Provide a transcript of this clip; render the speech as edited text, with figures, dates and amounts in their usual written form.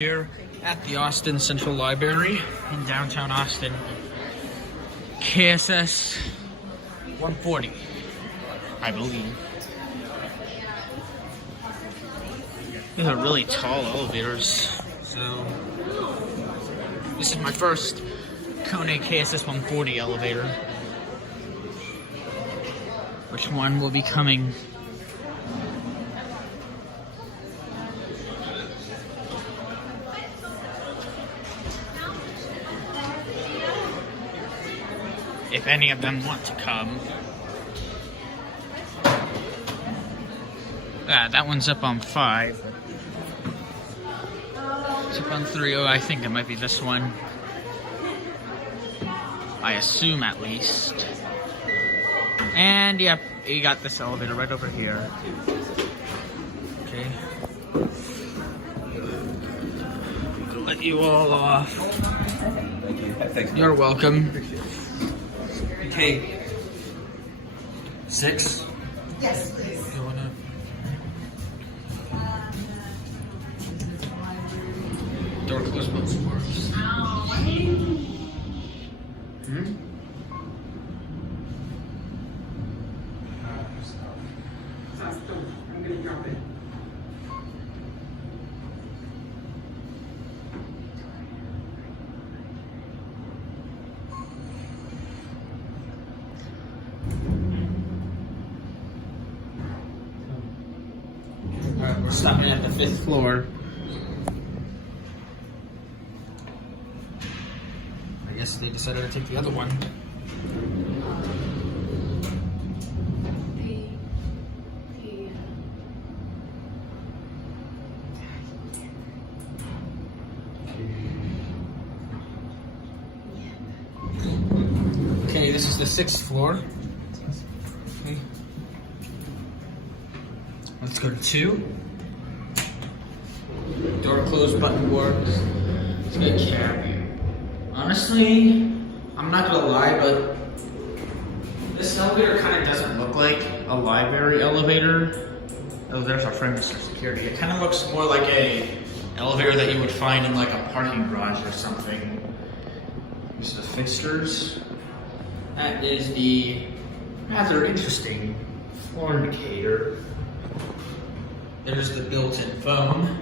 Here at the Austin Central Library in downtown Austin. KSS 140, I believe. These are really tall elevators. So this is my first Kone KSS 140 elevator. Which one will be coming? If any of them want to come. That one's up on 5. It's up on 3. Oh, I think it might be this one. I assume, at least. And yep, you got this elevator right over here. Okay. I'll let you all off. Thank you. You're welcome. Okay. 6? Yes, please. You wanna... Door closed both doors. Hmm? I'm gonna jump in. Alright, we're stopping at the 5th floor. I guess they decided to take the other one. Okay, this is the 6th floor. Okay. Let's go to 2. Door closed button works. Let's get a chair. Honestly, I'm not gonna lie, but this elevator kind of doesn't look like a library elevator. Oh, there's our friend Mr. Security. It kind of looks more like a elevator that you would find in like a parking garage or something. This is the Fixtures. That is the rather interesting floor indicator. There's the built-in phone.